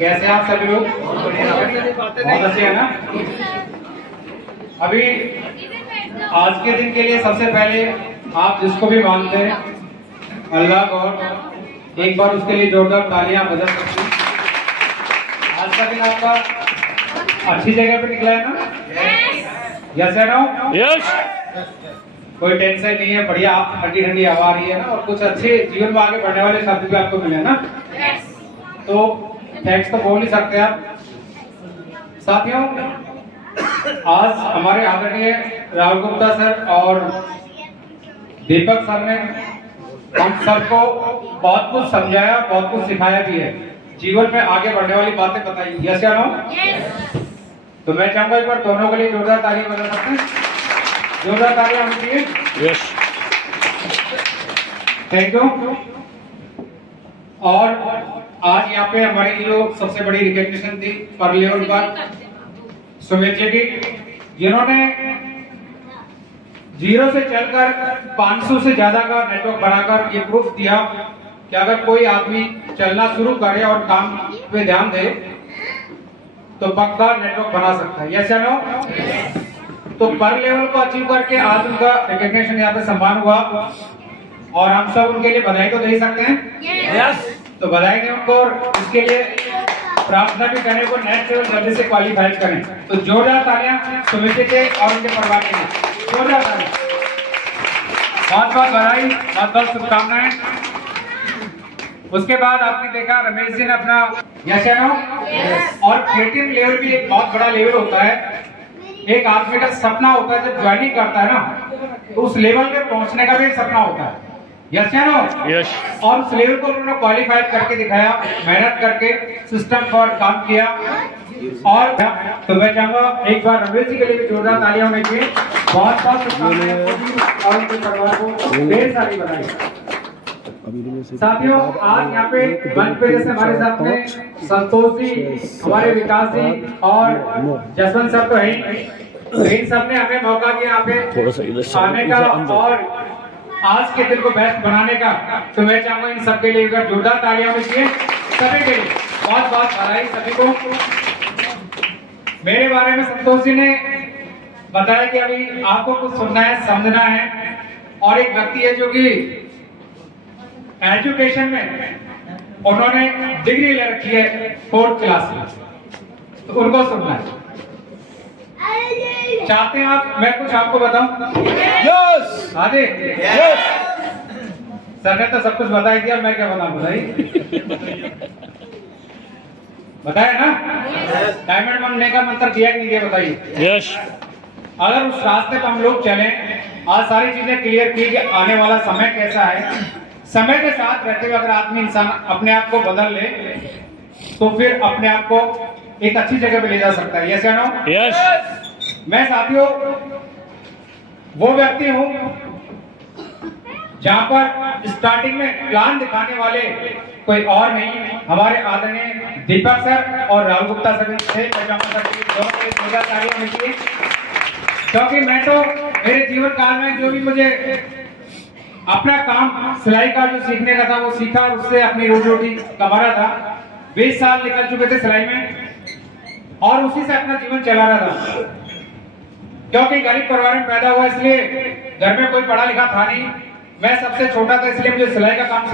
कैसे हैं आप सभी लोग? बहुत अच्छे हैं ना? अभी आज के दिन के लिए सबसे पहले आप जिसको भी मानते हैं अल्लाह को, एक बार उसके लिए जोरदार तालियां बजा सकते हैं। आज का दिन आपका अच्छी जगह पे निकला है ना? यस है ना? यस। कोई टेंशन नहीं है, बढ़िया आप ठंडी ठंडी हवा आ रही है ना, और कुछ अच्छे जीवन में आगे बढ़ने वाले शब्द भी आपको मिले ना, तो थैंक्स तो बोल ही सकते हैं आप। साथियों, आज हमारे आदरणीय राहुल गुप्ता सर और दीपक सर ने हम सबको बहुत कुछ समझाया, बहुत कुछ सिखाया भी है, जीवन में आगे बढ़ने वाली बातें बताई। यस या नो? तो मैं चाहूंगा एक बार दोनों के लिए जोरदार तालियां बजा सकते हैं, जोरदार तालियां होनी चाहिए। यस। Thank you. और आज यहाँ पे हमारी जो सबसे बड़ी रिकॉग्निशन थी पर लेवल पर सुमित जी की, जिन्होंने 0 से चलकर 500 से ज्यादा का नेटवर्क बनाकर ये प्रूफ दिया कि अगर कोई आदमी चलना शुरू करे और काम पे ध्यान दे तो पक्का नेटवर्क बना सकता है। यस या नो? तो पर लेवल को अचीव करके आज उनका रिकॉग्निशन यहाँ पे सम्मान हुआ, और हम सब उनके लिए बधाई तो दे सकते हैं। यस। तो बधाई दें उनको, और इसके लिए प्रार्थना भी करें वो नेक्स्ट लेवल जल्दी से क्वालिफाई करें। तो जोरदार तालियां सुमित के और उनके परिवार के लिए, जोरदार तालियां। बहुत बहुत बधाई, बहुत बहुत शुभकामनाएं। उसके बाद आपने देखा रमेश जी ने अपना यस या नो? और क्रिएटिव लेवल भी एक बहुत बड़ा लेवल होता है। एक आदमी का सपना होता है जब ज्वाइनिंग करता है ना, तो उस लेवल पे पहुंचने का भी एक सपना होता है। यस या नो? यस। और उस लेवल को उन्होंने क्वालिफाई करके दिखाया, मेहनत करके सिस्टम पर काम किया। और तो मैं चाहूंगा एक बार रमेश जी के लिए भी जोरदार तालियां होनी चाहिए। बहुत बहुत शुभकामनाएं और उनके परिवार को ढेर सारी बधाई। साथियों, आज यहाँ पे मंच पे जैसे हमारे साथ में संतोष जी, हमारे विकास जी और जसवंत सर तो है ही, इन सब ने हमें मौका दिया यहाँ पे आने का और आज के दिन को बेस्ट बनाने का। तो मैं चाहूंगा इन सबके लिए जोरदार तालियां होनी चाहिए सभी के लिए। बहुत बहुत बधाई सभी को। मेरे बारे में संतोष जी ने बताया कि अभी आपको कुछ सुनना है, समझना है, और एक व्यक्ति है जो कि एजुकेशन में उन्होंने डिग्री ले रखी है 4th क्लास में, तो उनको सुनना है। चाहते हैं आप मैं कुछ आपको बताऊं? यस। हाँ जी, यस। सर ने तो सब कुछ बता ही दिया, मैं क्या बताऊं? बताइए। बताया ना? डायमंड बनने का मंत्र दिया कि नहीं दिया? बताइए। यस। अगर उस रास्ते पर हम लोग चलें, आज सारी चीजें क्लियर की कि आने वाला समय कैसा है, समय के साथ रहते हुए अगर आदमी इंसान अपने आप को बदल ले तो फिर अपने आप को एक अच्छी जगह पे ले जा सकता है। यस या नो? यस। मैं साथियों वो व्यक्ति हूं जहां पर स्टार्टिंग में प्लान दिखाने वाले कोई और नहीं, हमारे आदरणीय दीपक सर और राहुल गुप्ता सर थे। दोनों के जोरदार तालियां मिलती, क्योंकि मैं तो मेरे जीवन काल में जो भी मुझे अपना काम सिलाई का जो सीखने का था वो सीखा, और उससे अपनी रोजी रोटी कमा रहा था। 20 साल निकल चुके थे सिलाई में, और उसी से अपना जीवन चला रहा था। क्योंकि गरीब परिवार में पैदा हुआ, इसलिए घर में कोई पढ़ा लिखा था नहीं, मैं सबसे छोटा था, इसलिए मुझे सिलाई का काम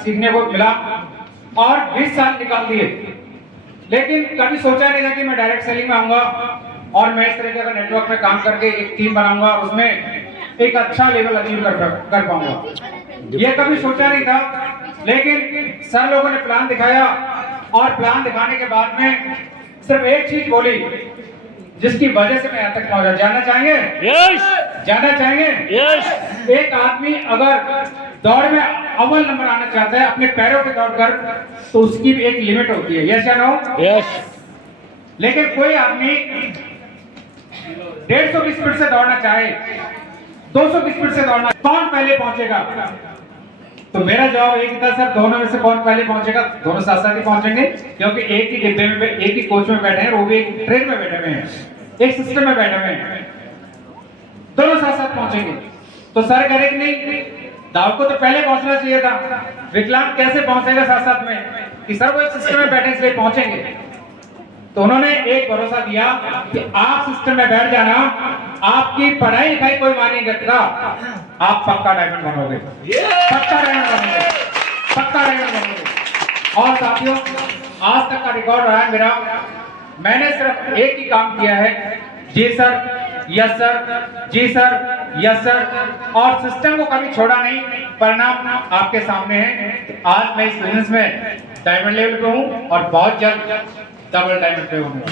सीखने को मिला, और 20 साल निकाल दिए। लेकिन कभी सोचा नहीं था कि मैं डायरेक्ट सेलिंग में आऊंगा और मैं इस तरीके का नेटवर्क में काम करके एक टीम बनाऊंगा, उसमें एक अच्छा लेवल अचीव कर पाऊंगा। ये कभी सोचा नहीं था। लेकिन सर लोगों ने प्लान दिखाया, और प्लान दिखाने के बाद में सिर्फ एक चीज बोली जिसकी वजह से मैं यहाँ तक पहुंचा। जानना चाहेंगे? यस। जानना चाहेंगे? यस। एक आदमी अगर दौड़ में अव्वल नंबर आना चाहता है अपने पैरों पे दौड़कर, तो उसकी भी एक लिमिट होती है। यस या नो? यस। लेकिन कोई आदमी 150 की स्पीड से दौड़ना चाहे, 200 की स्पीड से दौड़ना, कौन पहले पहुंचेगा? तो मेरा जवाब एक ही था सर, दोनों में से कौन पहले पहुंचेगा? दोनों साथ साथ ही पहुंचेंगे, क्योंकि एक ही डिब्बे में, एक ही कोच में बैठे हैं, वो भी एक ट्रेन में बैठे हुए हैं, एक सिस्टम में बैठे हुए हैं, दोनों साथ साथ पहुंचेंगे। तो सर कह रहे कि नहीं, दाऊ को तो पहले पहुंचना चाहिए था, विकलांग कैसे पहुंचेगा साथ साथ में कि सर वो सिस्टम में बैठे इसलिए पहुंचेंगे। तो उन्होंने एक भरोसा दिया कि आप सिस्टम में बैठ जाना, आपकी पढ़ाई लिखाई कोई मायने नहीं रखता, आप पक्का डायमंड बनोगे, पक्का डायमंड बनोगे, पक्का डायमंड बनोगे। और साथियों, आज तक का रिकॉर्ड रहा है मेरा, मैंने सिर्फ एक ही काम किया है, जी सर, यस सर, जी सर, यस सर, और सिस्टम को कभी छोड़ा नहीं। परिणाम आपके सामने है। आज मैं इस बिजनेस में डायमंड लेवल पे हूँ और बहुत जल्द डबल डायमंड पे हूँ।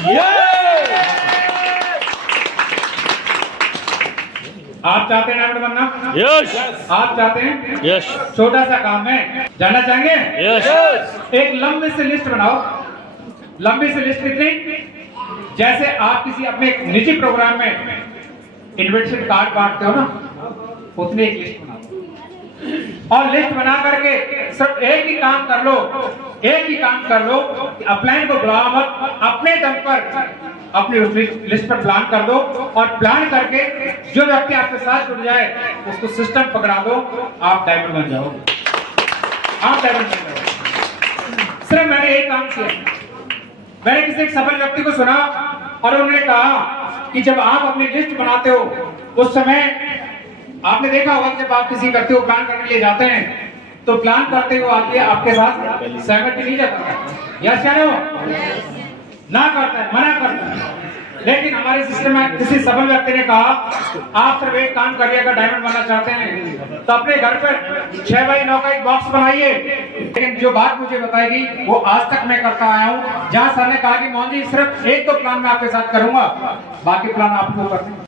आप चाहते हैं डायमंड बनना? यस आप चाहते हैं? यस छोटा सा काम है, जानना चाहेंगे? यस एक लंबी सी लिस्ट बनाओ। लंबी सी लिस्ट कितनी? जैसे आप किसी अपने निजी प्रोग्राम में इनविटेशन कार्ड बांटते हो ना, उतनी एक लिस्ट बनाओ और लिस्ट बना करके सिर्फ एक ही काम कर लो, एक ही काम कर लो, अपलाइन को बुलाओ मत, अपने दम पर अपनी उस लिस्ट पर प्लान कर दो और प्लान करके जो व्यक्ति आपके साथ जुड़ जाए उसको सिस्टम पकड़ा दो, आप डायमंड बन जाओगे, आप डायमंड बन जाओगे। सिर्फ मैंने एक काम किया, मैंने किसी एक सफल व्यक्ति को सुना और उन्होंने कहा कि जब आप अपनी लिस्ट बनाते हो उस समय आपने देखा होगा जब आप किसी व्यक्ति को प्लान करने के लिए जाते हैं तो प्लान करते हुए आके आपके साथ सहमति नहीं जाता, यस या नो? ना करता है, मना करता है। लेकिन हमारे सिस्टम में किसी सफल व्यक्ति ने कहा आप सिर्फ एक काम करिए, अगर डायमंड बनना चाहते हैं तो अपने घर पर 6x9 का एक बॉक्स बनाइए। लेकिन जो बात मुझे बताएगी वो आज तक मैं करता आया हूँ, जहाँ सर ने कहा कि मोहन जी सिर्फ एक तो प्लान मैं आपके साथ करूंगा, बाकी प्लान आपको करने